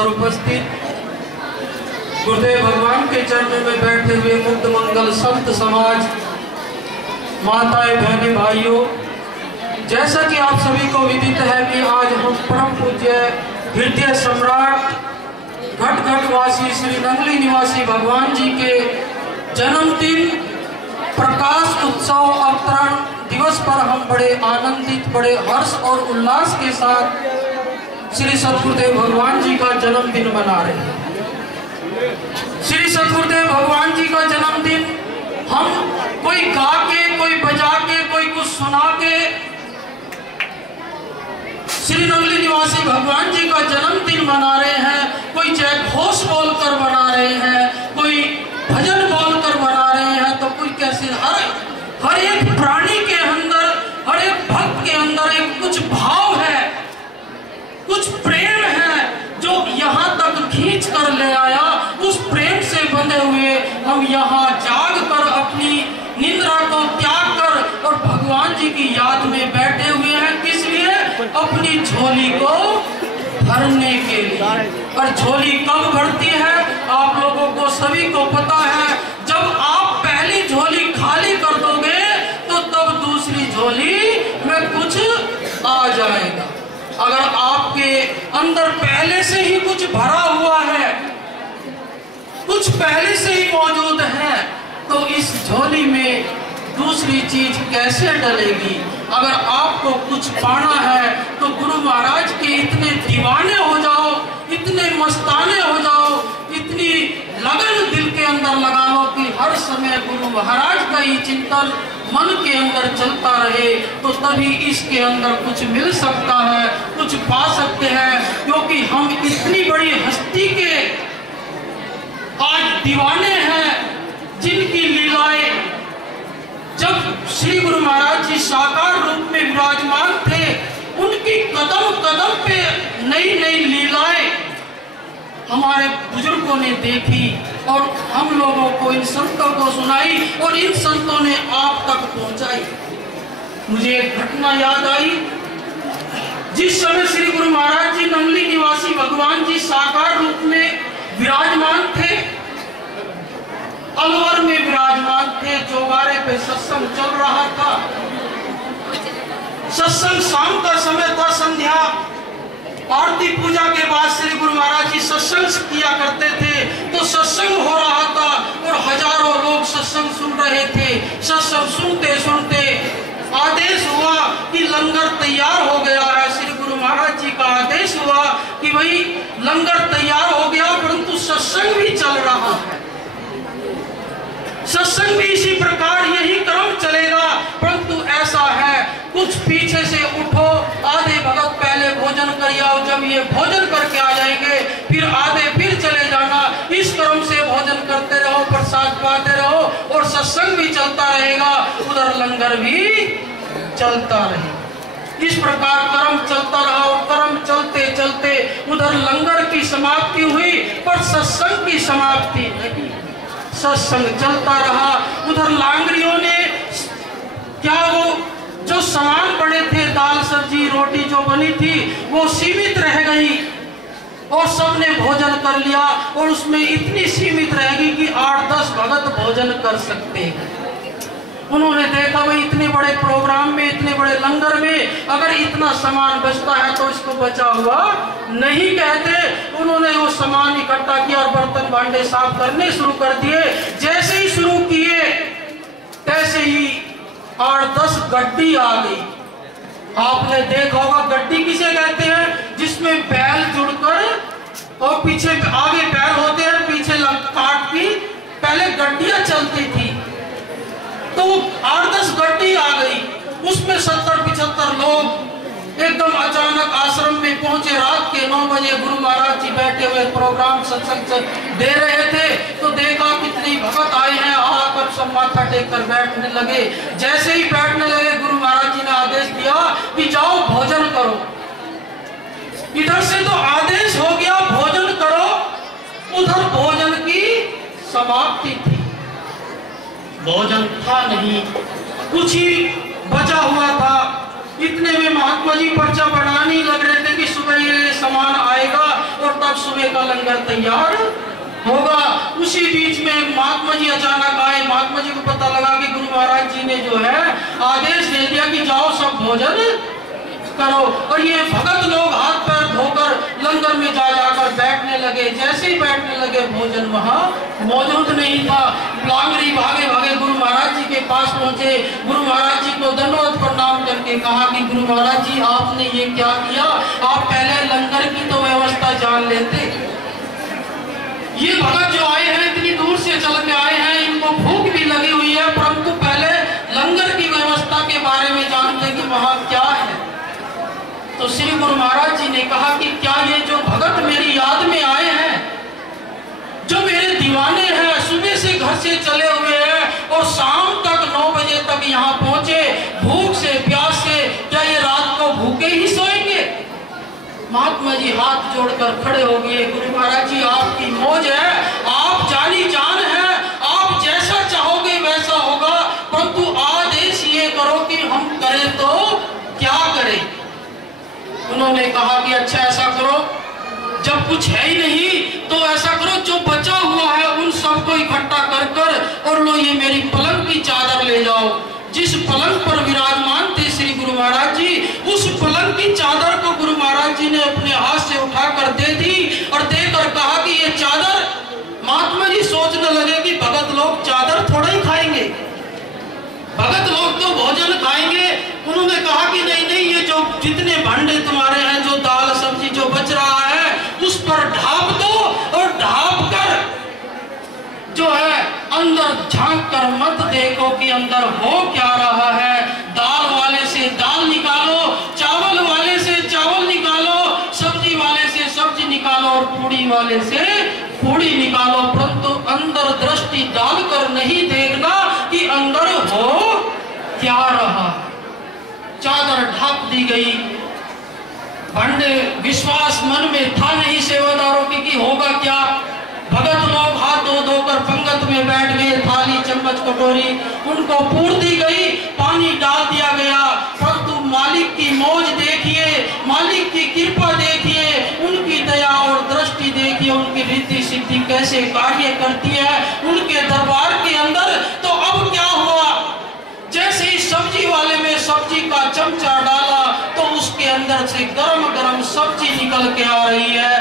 सर्वोपस्थित गुरुदेव भगवान के चरणों में बैठे हुए मुक्त मंगल संत समाज, माताएं, बहनें, भाइयों, जैसा कि आप सभी को विदित है कि आज हम परम पूज्य हृदय सम्राट घट घटवासी श्री नंगली निवासी भगवान जी के जन्मदिन प्रकाश उत्सव अवतरण दिवस पर हम बड़े आनंदित, बड़े हर्ष और उल्लास के साथ श्री सद्गुरुदेव भगवान जी का जन्मदिन मना रहे हैं। श्री सद्गुरुदेव भगवान जी का जन्मदिन हम कोई गा के, कोई बजा के, कोई कुछ सुना के श्री नंगली निवासी भगवान जी का जन्मदिन मना रहे हैं। कोई जय घोष बोलकर मना रहे हैं, कोई भजन बोलकर मना रहे हैं, तो कोई कैसे हर एक प्राणी के अंदर, हर एक भक्त के अंदर एक कुछ भाव है, कुछ प्रेम है जो यहाँ तक खींच कर ले आया। उस प्रेम से बंधे हुए हम यहाँ जाग कर अपनी निद्रा को त्याग कर और भगवान जी की याद में बैठे हुए हैं। किस लिए? अपनी झोली को भरने के लिए। और झोली कब भरती है आप लोगों को सभी को पता है। जब आप पहली झोली खाली कर दोगे तो तब दूसरी झोली में कुछ आ जाएगा। अगर आपके अंदर पहले से ही कुछ भरा हुआ है, कुछ पहले से ही मौजूद है, तो इस झोली में दूसरी चीज कैसे डलेगी? अगर आपको कुछ पाना है तो गुरु महाराज के इतने दीवाने हो जाओ, इतने मस्ताने हो जाओ, इतनी लगन दिल के अंदर लगा लो कि हर समय गुरु महाराज का ही चिंतन मन के अंदर चलता रहे, तो तभी इसके अंदर कुछ मिल सकता है, कुछ पा सकते हैं। क्योंकि हम इतनी बड़ी हस्ती के आज दीवाने हैं जिनकी लीलाएं जब श्री गुरु महाराज जी साकार रूप में विराजमान थे, उनकी कदम कदम पे नई नई लीलाएं हमारे बुजुर्गों ने देखी और हम लोगों को, इन संतों को सुनाई और इन संतों ने आप तक पहुंचाई। मुझे एक घटना याद आई। जिस समय श्री गुरु महाराज जी नंगली निवासी भगवान जी साकार रूप में विराजमान थे, अलवर में विराजमान थे, चौबारे पे सत्संग चल रहा था। सत्संग शाम का समय था, संध्या आरती पूजा के बाद श्री गुरु महाराज जी सत्संग किया करते थे। तो सत्संग हो रहा था और हजारों लोग सत्संग सुन रहे थे। सत्संग सुनते सुनते आदेश हुआ कि लंगर तैयार हो गया है। श्री गुरु महाराज जी का आदेश हुआ कि भाई लंगर तैयार हो गया, परंतु सत्संग भी चल रहा है। सत्संग भी इसी प्रकार यही क्रम चलेगा, परंतु ऐसा है कुछ पीछे से उठो, आधे भगत पहले भोजन कर आओ, जब ये भोजन करके आ जाएंगे फिर आधे फिर चले जाना। इस क्रम से भोजन करते रहो, प्रसाद पाते रहो और सत्संग भी चलता रहेगा, उधर लंगर भी चलता रहेगा। इस प्रकार क्रम चलता रहा और क्रम चलते चलते उधर लंगर की समाप्ति हुई, पर सत्संग की समाप्ति नहीं। सत्संग चलता रहा। उधर लांगड़ियों ने क्या वो जो सामान पड़े थे, दाल सब्जी रोटी जो बनी थी, वो सीमित रह गई और सबने भोजन कर लिया। और उसमें इतनी सीमित रहेगी कि 8-10 भगत भोजन कर सकते हैं। उन्होंने देखा भाई इतने बड़े प्रोग्राम में, इतने बड़े लंगर में अगर इतना सामान बचता है तो इसको बचा हुआ नहीं कहते। उन्होंने वो सामान इकट्ठा किया और बर्तन भांडे साफ करने शुरू कर दिए। जैसे ही शुरू किए तैसे ही 8-10 गड्डी आ गई। आपने देखा होगा गड्डी किसे कहते हैं? जिसमें बैल जुड़कर और पीछे आगे बैल होते हैं, पीछे काट की पहले गड्डियां चलती थी। तो 8-10 गड्डी आ गई, उसमें 70-75 लोग एकदम अचानक आश्रम में पहुंचे। रात के 9 बजे गुरु महाराज जी बैठे हुए प्रोग्राम सत्संग दे रहे थे, तो देखा कितनी भगत आए हैं। आकर सब माथा टेक कर बैठने लगे। जैसे ही बैठने लगे गुरु महाराज जी ने आदेश दिया कि जाओ भोजन करो। इधर से तो आदेश हो गया भोजन करो, उधर भोजन की समाप्ति थी। भोजन था नहीं, कुछ ही बचा हुआ था। इतने में महात्मा जी पर्चा बढ़ाने लग रहे थे कि सुबह ये सामान आएगा और तक सुबह का लंगर तैयार होगा। उसी बीच में महात्मा जी अचानक आए। महात्मा जी को पता लगा कि गुरु महाराज जी ने जो है आदेश दे दिया कि जाओ सब भोजन करो। और ये भगत लोग हाथ पैर धोकर लंगर में जा जाकर बैठने लगे। जैसे ही बैठने लगे भोजन वहां मौजूद नहीं था। लांगरी भागे भागे गुरु महाराज जी के पास पहुंचे। गुरु महाराज जी को दंडवत प्रणाम करके कहा कि गुरु महाराज जी आपने ये क्या किया, आप पहले लंगर की तो व्यवस्था जान लेते। ये भगत जो आए हैं इतनी दूर से चल के आए हैं, इनको भूख भी लगी हुई है, परंतु पहले लंगर की व्यवस्था के बारे में जानते कि वहां क्या है। तो श्री गुरु महाराज जी ने कहा कि क्या ये जो भगत मेरी याद में आए हैं, जो मेरे दीवाने हैं, सुबह से घर से चले हुए हैं और शाम तक 9 बजे तक यहाँ पहुंचे भूख से प्यास से, क्या ये रात को भूखे ही सोएंगे? महात्मा जी हाथ जोड़कर खड़े हो गए। गुरु महाराज जी आपकी मौज है, आप जानी जान है, आप जैसा चाहोगे वैसा होगा, परंतु आदेश ये करो कि हम करें तो क्या करें। उन्होंने कहा कि अच्छा ऐसा करो, जब कुछ है ही नहीं तो ऐसा करो जो बचा हुआ है उन सबको इकट्ठा कर कर और लो ये मेरी पलंग की चादर ले जाओ। जिस पलंग पर विराजमान थे श्री गुरु महाराज जी, उस पलंग की चादर को गुरु महाराज जी ने अपने हाथ से उठाकर दे दी और देकर कहा कि ये चादर, महात्मा जी सोचने लगे कि भगत लोग चादर थोड़ा ही खाएंगे, भगत लोग तो भोजन खाएंगे। उन्होंने कहा कि नहीं नहीं, ये जो जितने भांडे तुम्हारे हैं, जो दाल सब्जी जो बच रहा है उस पर ढाप दो और ढाप कर जो है अंदर झांक कर मत देखो कि अंदर हो क्या रहा है। दाल वाले से दाल निकालो, चावल वाले से चावल निकालो, सब्जी वाले से सब्जी निकालो और पूड़ी वाले से पूड़ी निकालो, परंतु अंदर दृष्टि डालकर नहीं देखना कि अंदर हो क्या रहा। चादर ढाप दी गई। भांडे विश्वास मन में था नहीं सेवादारों की कि होगा क्या। भगत लोग हाथ धो धोकर पंगत में बैठ गए। थाली चम्मच कटोरी उनको पूर दी गई, पानी डाल दिया गया, परंतु मालिक की मौज देखिए, मालिक की कृपा देखिए, उनकी दया और दृष्टि देखिए, उनकी रिद्धि सिद्धि कैसे कार्य करती है उनके दरबार के अंदर। तो अब क्या हुआ, जैसे ही सब्जी वाले में सब्जी का चमचा डाला तो उसके अंदर से गरम गरम सब्जी निकल के आ रही है।